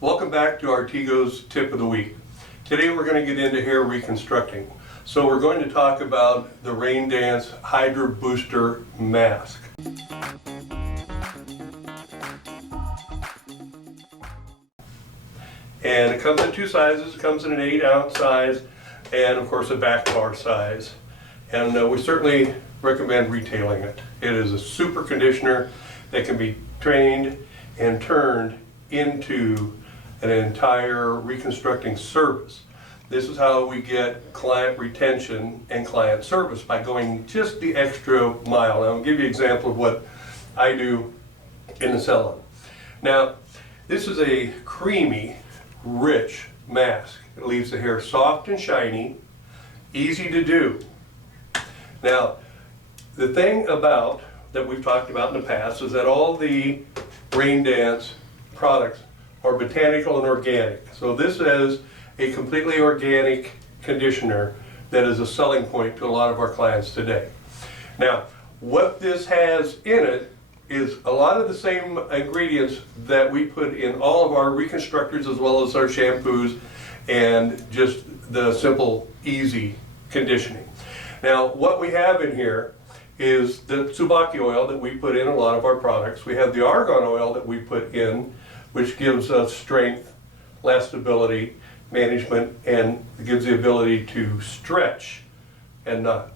Welcome back to Artego's Tip of the Week. Today we're going to get into hair reconstructing. So we're going to talk about the Rain Dance Hydra Booster Mask. And it comes in two sizes. It comes in an 8-ounce size and of course a back bar size. And we certainly recommend retailing it. It is a super conditioner that can be trained and turned into an entire reconstructing service. This is how we get client retention and client service, by going just the extra mile. I'll give you an example of what I do in the salon. Now, this is a creamy, rich mask. It leaves the hair soft and shiny, easy to do. Now, the thing about that we've talked about in the past is that all the Rain Dance products are botanical and organic. So this is a completely organic conditioner that is a selling point to a lot of our clients today. Now, what this has in it is a lot of the same ingredients that we put in all of our reconstructors as well as our shampoos and just the simple, easy conditioning. Now, what we have in here is the Tsubaki oil that we put in a lot of our products. We have the argan oil that we put in, which gives us strength, lastability, management, and gives the ability to stretch and not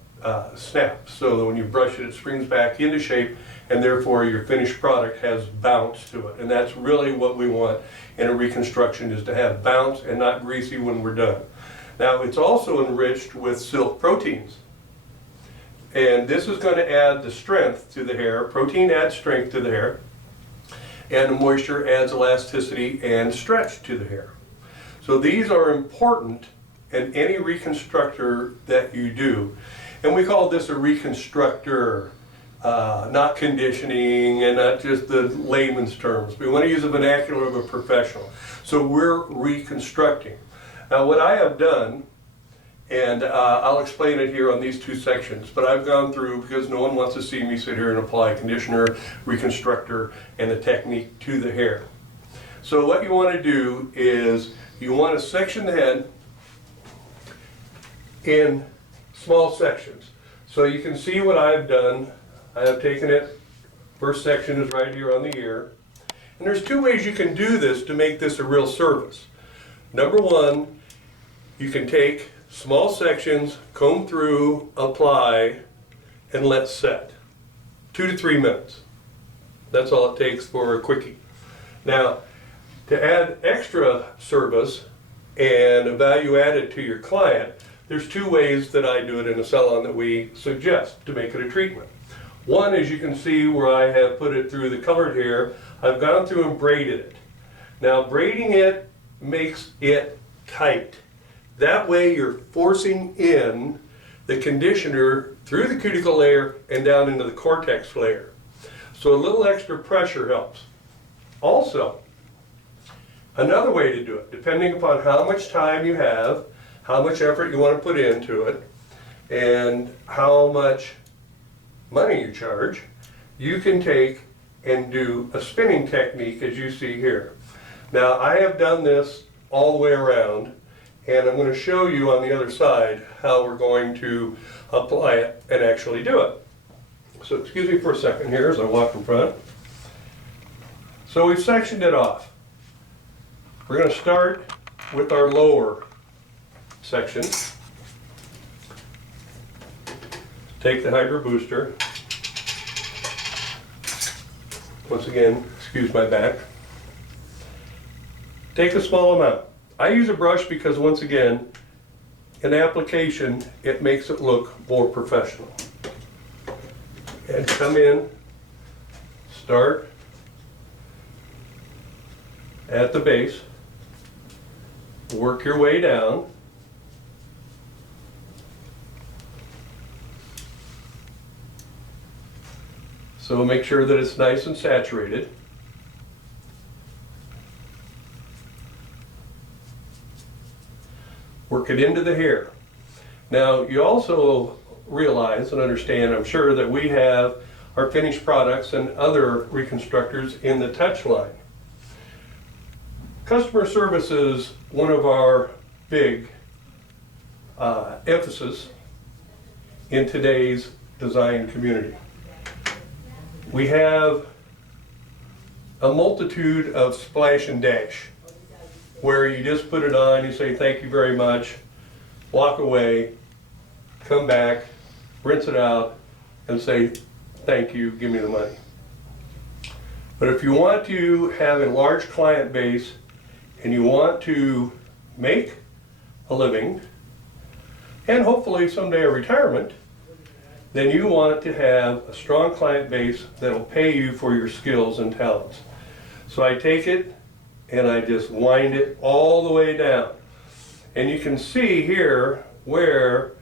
snap. So that when you brush it, it springs back into shape, and therefore your finished product has bounce to it. And that's really what we want in a reconstruction, is to have bounce and not greasy when we're done. Now, it's also enriched with silk proteins. And this is going to add the strength to the hair. Protein adds strength to the hair, and the moisture adds elasticity and stretch to the hair. So these are important in any reconstructor that you do. And we call this a reconstructor, not conditioning and not just the layman's terms. We want to use the vernacular of a professional. So we're reconstructing. Now, what I have done, and I'll explain it here on these two sections, but I've gone through, because no one wants to see me sit here and apply conditioner, reconstructor, and the technique to the hair. So what you want to do is you want to section the head in small sections. So you can see what I've done. I have taken it, first section is right here on the ear. And there's two ways you can do this to make this a real service. Number one, you can take small sections, comb through, apply, and let set. 2 to 3 minutes. That's all it takes for a quickie. Now, to add extra service and a value added to your client, there's two ways that I do it in a salon that we suggest to make it a treatment. One is, you can see where I have put it through the colored hair. I've gone through and braided it. Now, braiding it makes it tight. That way you're forcing in the conditioner through the cuticle layer and down into the cortex layer. So a little extra pressure helps. Also, another way to do it, depending upon how much time you have, how much effort you want to put into it, and how much money you charge, you can take and do a spinning technique as you see here. Now, I have done this all the way around, and I'm going to show you on the other side how we're going to apply it and actually do it. So excuse me for a second here as I walk in front. So we've sectioned it off. We're going to start with our lower section. Take the Hydra booster. Once again, excuse my back. Take a small amount. I use a brush because, once again, in application, it makes it look more professional. And come in, start at the base, work your way down. So make sure that it's nice and saturated. Work it into the hair. Now, you also realize and understand, I'm sure, that we have our finished products and other reconstructors in the touch line. Customer service is one of our big emphasis in today's design community. We have a multitude of splash and dash where you just put it on, you say thank you very much, walk away, come back, rinse it out, and say thank you, give me the money. But if you want to have a large client base and you want to make a living and hopefully someday a retirement, then you want to have a strong client base that will pay you for your skills and talents. So I take it and I just wind it all the way down. And you can see here where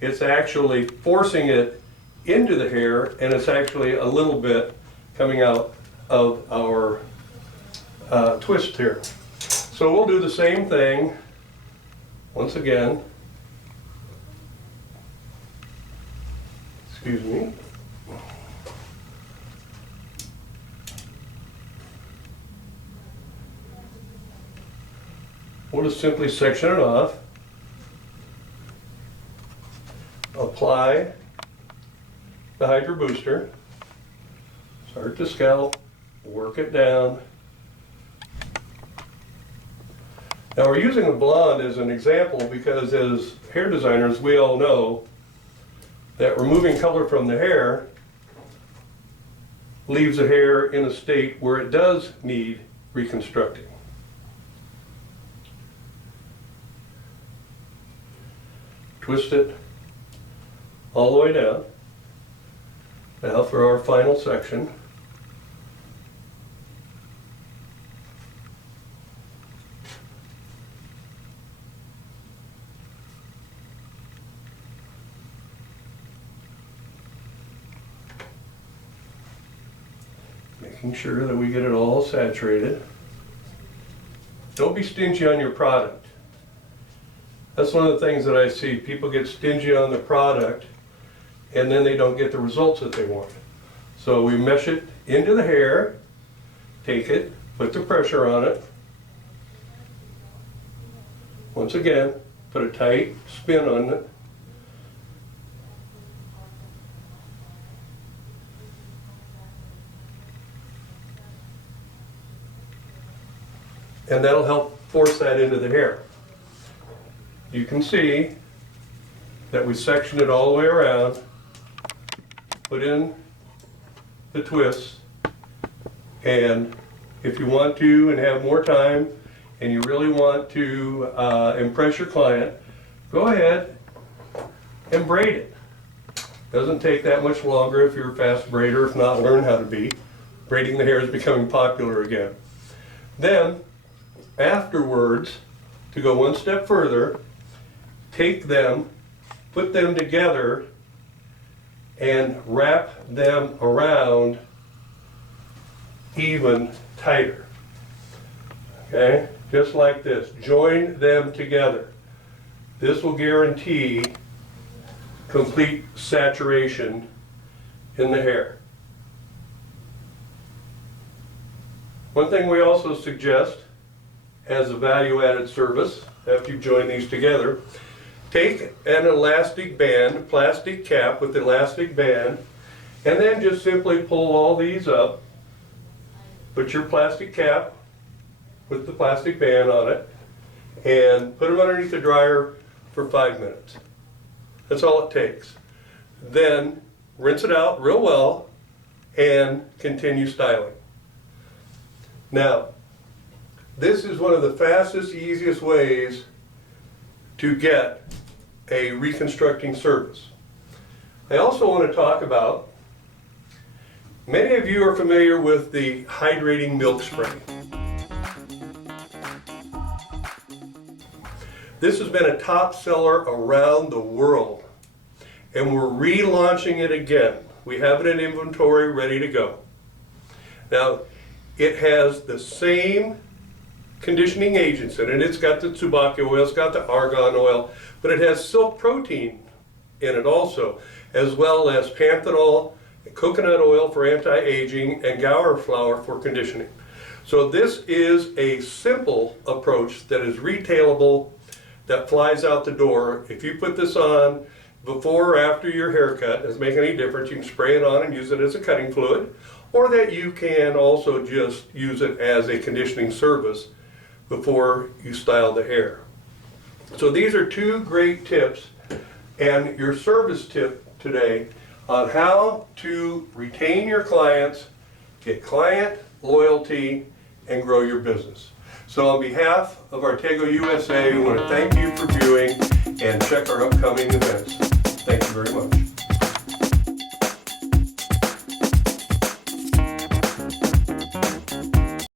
it's actually forcing it into the hair, and it's actually a little bit coming out of our twist here. So we'll do the same thing once again. Excuse me. We'll just simply section it off, apply the Hydra booster, start the scalp, work it down. Now we're using the blonde as an example because as hair designers we all know that removing color from the hair leaves the hair in a state where it does need reconstructing. Twist it all the way down. Now for our final section. Making sure that we get it all saturated. Don't be stingy on your product. That's one of the things that I see. People get stingy on the product and then they don't get the results that they want. So we mesh it into the hair, take it, put the pressure on it. Once again, put a tight spin on it. And that'll help force that into the hair. You can see that we section it all the way around, put in the twists, and if you want to and have more time and you really want to impress your client, go ahead and braid it. Doesn't take that much longer if you're a fast braider. If not, learn how to be. Braiding the hair is becoming popular again. Then, afterwards, to go one step further, take them, put them together, and wrap them around even tighter. Okay? Just like this. Join them together. This will guarantee complete saturation in the hair. One thing we also suggest as a value-added service, after you've joined these together, take an elastic band, plastic cap with elastic band, and then just simply pull all these up. Put your plastic cap with the plastic band on it, and put them underneath the dryer for 5 minutes. That's all it takes. Then rinse it out real well and continue styling. Now, this is one of the fastest, easiest ways to get a reconstructing service. I also want to talk about, many of you are familiar with the Hydrating milk spray. This has been a top seller around the world, and we're relaunching it again. We have it in inventory ready to go. Now, it has the same conditioning agents in it. It's got the tsubaki oil, it's got the argan oil, but it has silk protein in it also. as well as panthenol, coconut oil for anti-aging, and gaur flower for conditioning. So this is a simple approach that is retailable, that flies out the door. If you put this on before or after your haircut, it doesn't make any difference. You can spray it on and use it as a cutting fluid, or that you can also just use it as a conditioning service before you style the hair. So these are two great tips, and your service tip today on how to retain your clients, get client loyalty, and grow your business. So on behalf of Artego USA, we want to thank you for viewing and check our upcoming events. Thank you very much.